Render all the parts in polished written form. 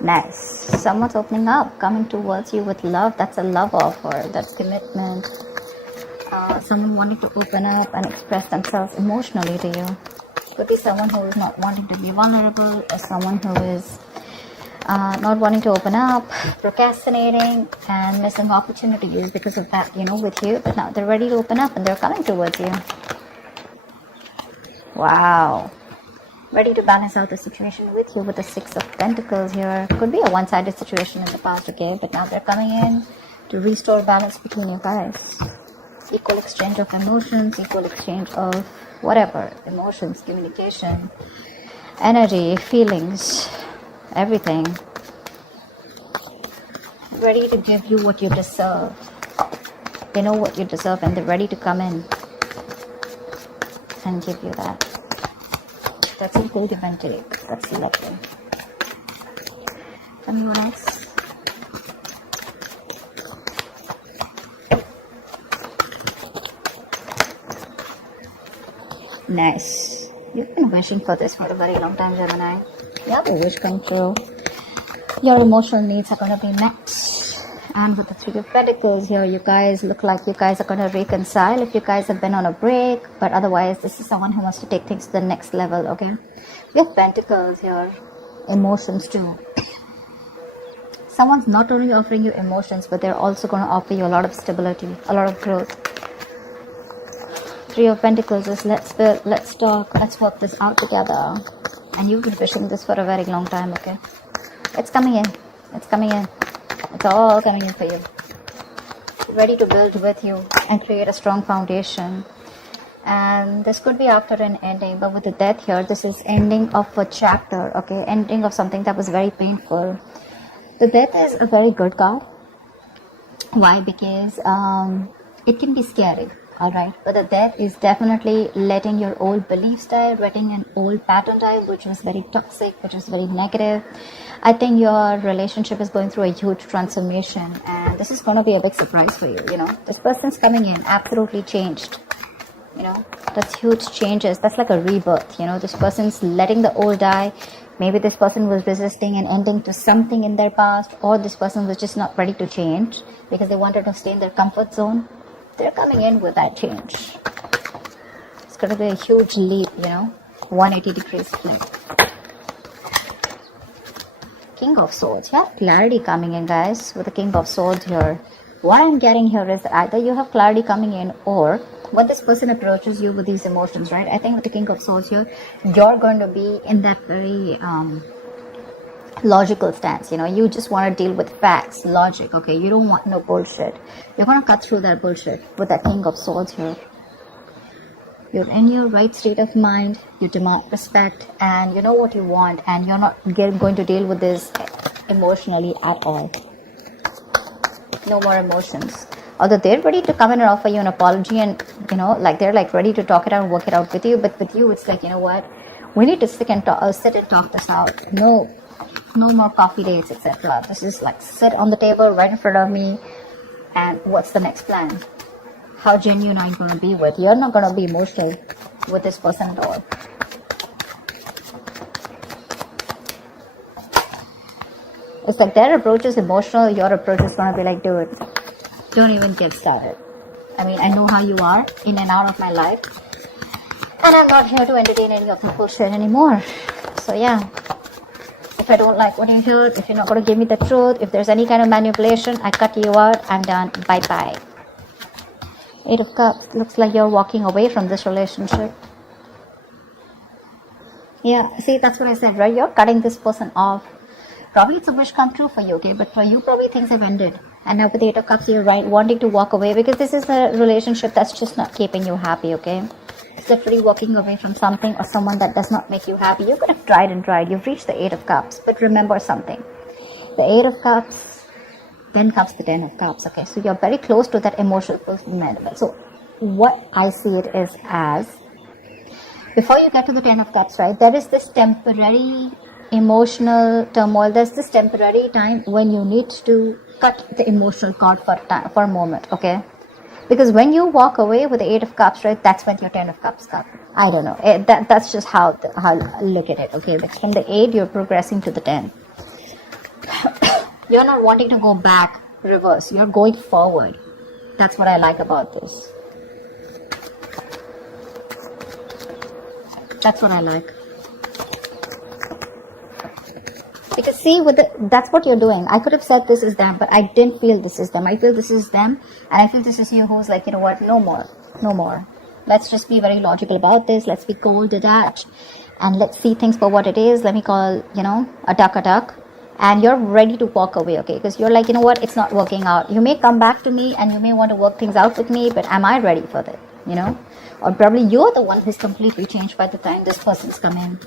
Nice. Someone's opening up, coming towards you with love. That's a love offer. That's commitment. Someone wanting to open up and express themselves emotionally to you. Could be someone who is not wanting to be vulnerable, or someone who is not wanting to open up, procrastinating, and missing opportunities because of that, with you. But now they're ready to open up and they're coming towards you. Wow. Ready to balance out the situation with you with the Six of Pentacles here. Could be a one-sided situation in the past, okay? But now they're coming in to restore balance between you guys. Equal exchange of emotions, equal exchange of whatever. Emotions, communication, energy, feelings, everything. Ready to give you what you deserve. They know what you deserve and they're ready to come in and give you that. That's a good event today. That's selecting. Tell me what else. Nice. You've been wishing for this for a very long time, Gemini. You have a wish come true. Your emotional needs are going to be met. And with the Three of Pentacles here, you guys look like you guys are going to reconcile if you guys have been on a break. But otherwise, this is someone who wants to take things to the next level, okay? We have Pentacles here. Emotions too. Someone's not only offering you emotions, but they're also going to offer you a lot of stability, a lot of growth. Three of Pentacles is let's build, let's talk, let's work this out together. And you've been wishing this for a very long time, okay? It's coming in. It's coming in. It's all coming in for you. Ready to build with you and create a strong foundation. And this could be after an ending, but with the Death here, this is ending of a chapter, okay? Ending of something that was very painful. The Death is a very good card. Why? Because it can be scary, alright? But the Death is definitely letting your old beliefs die, letting an old pattern die, which was very toxic, which was very negative. I think your relationship is going through a huge transformation, and this is going to be a big surprise for you, This person's coming in absolutely changed, That's huge changes. That's like a rebirth, This person's letting the old die. Maybe this person was resisting an ending to something in their past, or this person was just not ready to change because they wanted to stay in their comfort zone. They're coming in with that change. It's going to be a huge leap, 180 degrees flip. King of Swords. You have clarity coming in, guys, with the King of Swords here. What I'm getting here is that either you have clarity coming in, or when this person approaches you with these emotions, right? I think with the King of Swords here, you're going to be in that very logical stance, You just want to deal with facts, logic, okay? You don't want no bullshit. You're going to cut through that bullshit with that King of Swords here. You're in your right state of mind, you demand respect, and you know what you want, and you're not going to deal with this emotionally at all. No more emotions. Although they're ready to come in and offer you an apology, and they're like ready to talk it out and work it out with you, but with you it's like, what, we need to sit and talk this out. No more coffee dates, etc. This is like sit on the table right in front of me, and what's the next plan? How genuine are you going to be with? You're not going to be emotional with this person at all. It's like their approach is emotional, your approach is going to be like, dude, don't even get started. I mean, I know how you are in and out of my life, and I'm not here to entertain any of the bullshit anymore. So yeah, if I don't like what you hear, if you're not going to give me the truth, if there's any kind of manipulation, I cut you out, I'm done, bye-bye. Eight of Cups. Looks like you're walking away from this relationship. Yeah, see, that's what I said, right? You're cutting this person off. Probably it's a wish come true for you, okay? But for you, probably things have ended. And now with the Eight of Cups, you're right, wanting to walk away because this is a relationship that's just not keeping you happy, okay? It's literally walking away from something or someone that does not make you happy. You could have tried and tried. You've reached the Eight of Cups. But remember something. The Eight of Cups, then comes the Ten of Cups, okay? So you're very close to that emotional fulfillment. So what I see it is as, before you get to the Ten of Cups, right, there is this temporary emotional turmoil. There's this temporary time when you need to cut the emotional cord for a moment, okay? Because when you walk away with the Eight of Cups, right, that's when your Ten of Cups come. I don't know. That's just how I look at it, okay? But from the 8, you're progressing to the 10. You're not wanting to go back, reverse. You're going forward. That's what I like about this. That's what I like. Because see, that's what you're doing. I could have said this is them, but I didn't feel this is them. I feel this is them, and I feel this is you who's like, you know what, no more, no more. Let's just be very logical about this. Let's be cold, detached, and let's see things for what it is. Let me call, you know, a duck, and you're ready to walk away, okay? Because you're like, you know what, it's not working out. You may come back to me, and you may want to work things out with me, but am I ready for that, you know? Or probably you're the one who's completely changed by the time this person's come in.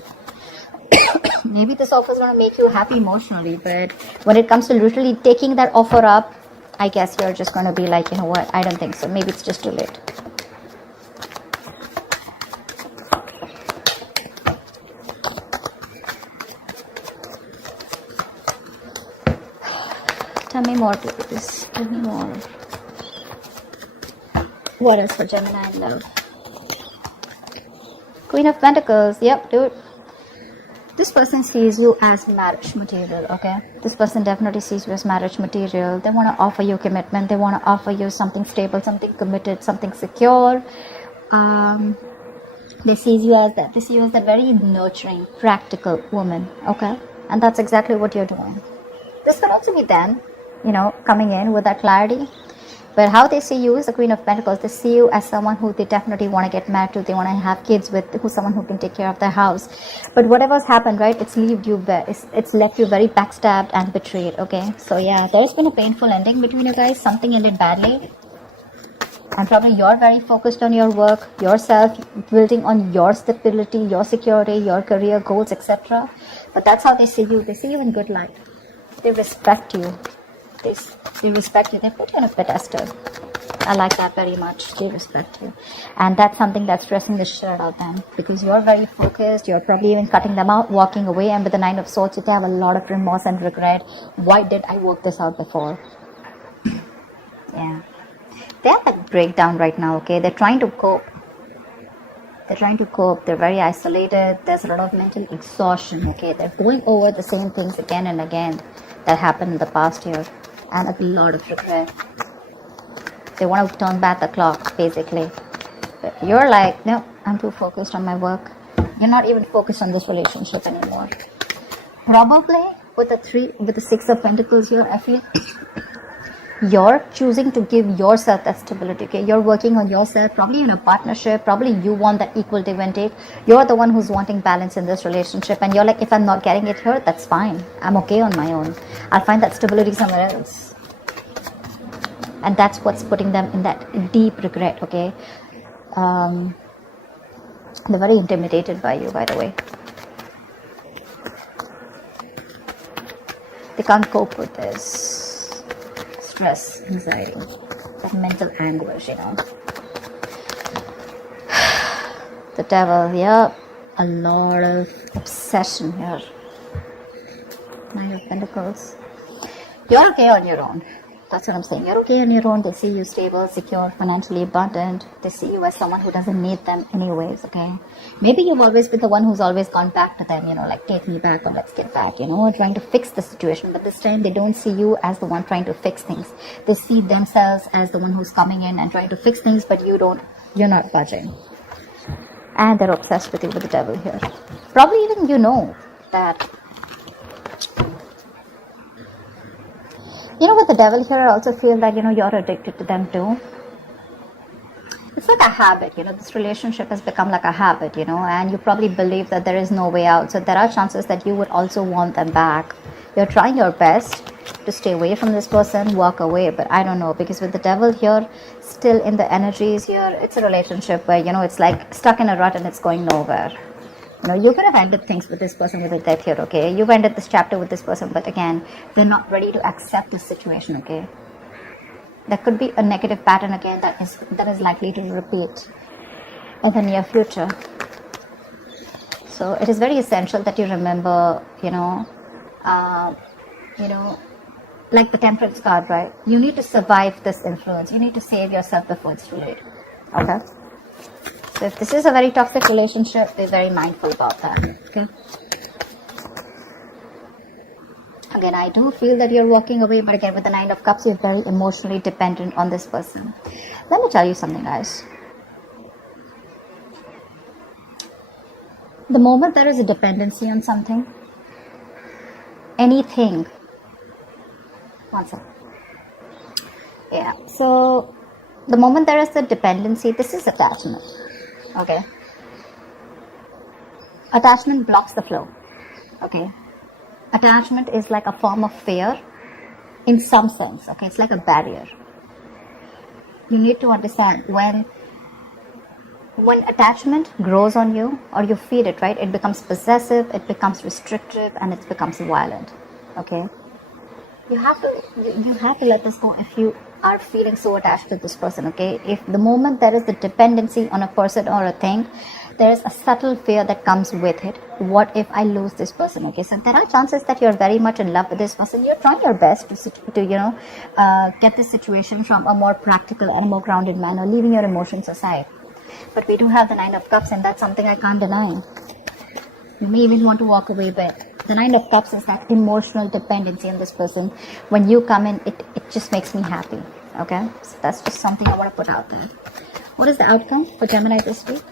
Maybe this offer is going to make you happy emotionally, but when it comes to literally taking that offer up, I guess you're just going to be like, you know what, I don't think so. Maybe it's just too late. Tell me more, please. Tell me more. What else for Gemini in love? Queen of Pentacles. Yep, dude. This person sees you as marriage material, okay? This person definitely sees you as marriage material. They want to offer you commitment. They want to offer you something stable, something committed, something secure. They see you as that. They see you as that very nurturing, practical woman, okay? And that's exactly what you're doing. This could also be them, you know, coming in with that clarity. But how they see you is the Queen of Pentacles. They see you as someone who they definitely want to get married to. They want to have kids with, who's someone who can take care of their house. But whatever's happened, right, it's left you very backstabbed and betrayed, okay? So yeah, there's been a painful ending between you guys. Something ended badly. And probably you're very focused on your work, yourself, building on your stability, your security, your career goals, etc. But that's how they see you. They see you in good light. They respect you. They respect you. They put you on a pedestal. I like that very much. They respect you. And that's something that's stressing the shit out of them. Because you're very focused. You're probably even cutting them out, walking away. And with the Nine of Swords, you have a lot of remorse and regret. Why did I work this out before? Yeah. They have that breakdown right now, okay? They're trying to cope. They're very isolated. There's a lot of mental exhaustion, okay? They're going over the same things again and again that happened in the past year. And a lot of regret. They want to turn back the clock, basically. But you're like, no, I'm too focused on my work. You're not even focused on this relationship anymore. Probably with the Six of Pentacles here, I feel you're choosing to give yourself that stability, okay? You're working on yourself, probably in a partnership. Probably you want that equal give and take. You're the one who's wanting balance in this relationship, and you're like, if I'm not getting it here, that's fine. I'm okay on my own. I'll find that stability somewhere else. And that's what's putting them in that deep regret, okay? They're very intimidated by you, by the way. They can't cope with this stress, anxiety, that mental anguish, you know. The Devil, yeah, a lot of obsession here. Nine of Pentacles. You're okay on your own. That's what I'm saying. You're okay on your own. They see you stable, secure, financially abundant. They see you as someone who doesn't need them anyways, okay? Maybe you've always been the one who's always gone back to them, you know, like take me back or let's get back, you know, or trying to fix the situation. But this time they don't see you as the one trying to fix things. They see themselves as the one who's coming in and trying to fix things, but you're not budging. And they're obsessed with you with the Devil here. Probably even you know that. You know, with the Devil here, I also feel that, you know, you're addicted to them too. It's like a habit, you know, this relationship has become like a habit, you know, and you probably believe that there is no way out. So there are chances that you would also want them back. You're trying your best to stay away from this person, walk away, but I don't know, because with the Devil here, still in the energies here, it's a relationship where, you know, it's like stuck in a rut and it's going nowhere. You know, you could have ended things with this person with a death here, okay? You've ended this chapter with this person, but again, they're not ready to accept this situation, okay? There could be a negative pattern again that is likely to repeat in the near future. So it is very essential that you remember, you know, like the Temperance card, right? You need to survive this influence. You need to save yourself before it's too late, okay? So if this is a very toxic relationship, be very mindful about that, okay? Again, I do feel that you're walking away, but again, with the Nine of Cups, you're very emotionally dependent on this person. Let me tell you something, guys. The moment there is a dependency on something, anything, one second. Yeah, so the moment there is a dependency, this is attachment. Okay. Attachment blocks the flow. Okay. Attachment is like a form of fear in some sense. Okay, it's like a barrier. You need to understand when attachment grows on you or you feed it, right, it becomes possessive, it becomes restrictive, and it becomes violent. Okay, you have to let this go if you are feeling so attached to this person. Okay, if the moment there is the dependency on a person or a thing, there is a subtle fear that comes with it. What if I lose this person? Okay, so there are chances that you're very much in love with this person. You're trying your best to get this situation from a more practical and a more grounded manner, leaving your emotions aside. But we do have the Nine of Cups, and that's something I can't deny. You may even want to walk away, but the Nine of Cups is that emotional dependency on this person. When you come in, it just makes me happy. Okay, so that's just something I want to put out there. What is the outcome for Gemini this week?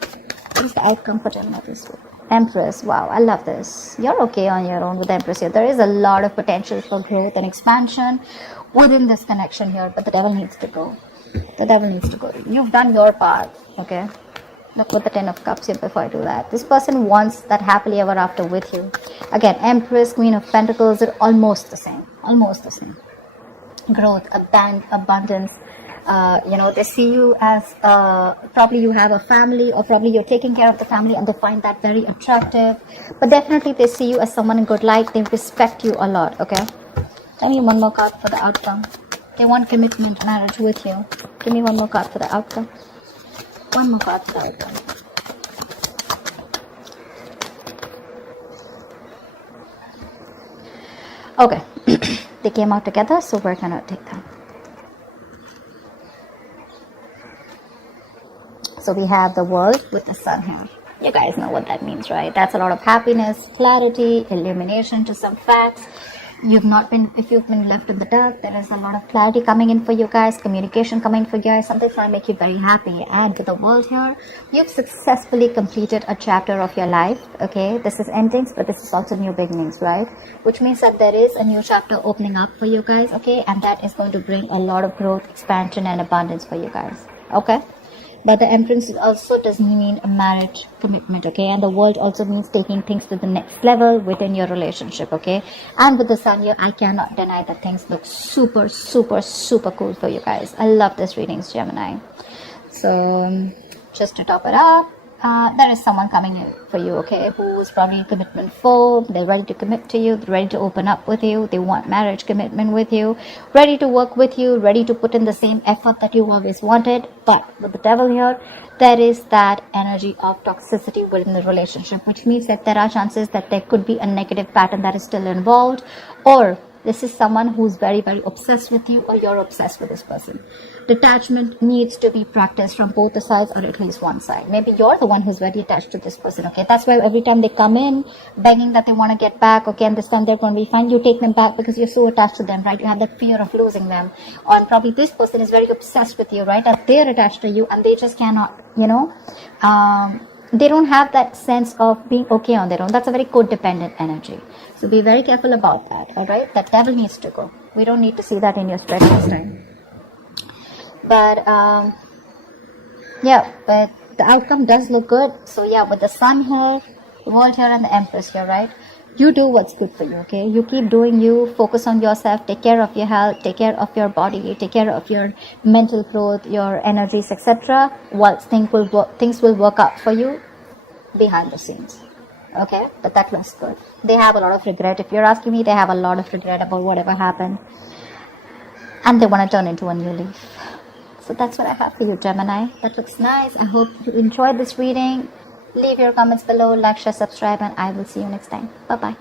What is the outcome for Gemini this week? Empress. Wow, I love this. You're okay on your own with Empress here. There is a lot of potential for growth and expansion within this connection here, but the devil needs to go. The devil needs to go. You've done your part. Okay. Look with the Ten of Cups here before I do that. This person wants that happily ever after with you. Again, Empress, Queen of Pentacles are almost the same. Almost the same. Growth, abundance. They see you as probably you have a family, or probably you're taking care of the family, and they find that very attractive. But definitely they see you as someone in good light. They respect you a lot. Okay. Tell me one more card for the outcome. They want commitment, marriage with you. Give me one more card for the outcome. One more card for the outcome. Okay. They came out together, so we're gonna take them. So we have the World with the Sun here. You guys know what that means, right? That's a lot of happiness, clarity, illumination to some facts. If you've been left in the dark, there is a lot of clarity coming in for you guys, communication coming for you guys, something trying to make you very happy. And with the World here, you've successfully completed a chapter of your life. Okay, this is endings, but this is also new beginnings, right? Which means that there is a new chapter opening up for you guys. Okay, and that is going to bring a lot of growth, expansion, and abundance for you guys. Okay. But the Empress also doesn't mean a marriage commitment, okay? And the World also means taking things to the next level within your relationship, okay? And with the Sun here, I cannot deny that things look super, super, super cool for you guys. I love this readings, Gemini. So, just to top it up, there is someone coming in for you, okay, who's probably commitment full. They're ready to commit to you, they're ready to open up with you, they want marriage commitment with you, ready to work with you, ready to put in the same effort that you always wanted. But with the Devil here, there is that energy of toxicity within the relationship, which means that there are chances that there could be a negative pattern that is still involved, or this is someone who's very, very obsessed with you, or you're obsessed with this person. Detachment needs to be practiced from both the sides, or at least one side. Maybe you're the one who's very attached to this person, okay? That's why every time they come in begging that they want to get back, okay, and this time they're going to be fine, you take them back because you're so attached to them, right? You have that fear of losing them. Or probably this person is very obsessed with you, right? That they're attached to you and they just cannot, they don't have that sense of being okay on their own. That's a very codependent energy. So be very careful about that, alright? That Devil needs to go. We don't need to see that in your spread this time. But, but the outcome does look good. So yeah, with the Sun here, the World here, and the Empress here, right? You do what's good for you, okay? You keep doing you, focus on yourself, take care of your health, take care of your body, take care of your mental growth, your energies, etc. Whilst things will work out for you behind the scenes, okay? But that looks good. They have a lot of regret. If you're asking me, they have a lot of regret about whatever happened. And they want to turn into a new leaf. So that's what I have for you, Gemini. That looks nice. I hope you enjoyed this reading. Leave your comments below, like, share, subscribe, and I will see you next time. Bye-bye.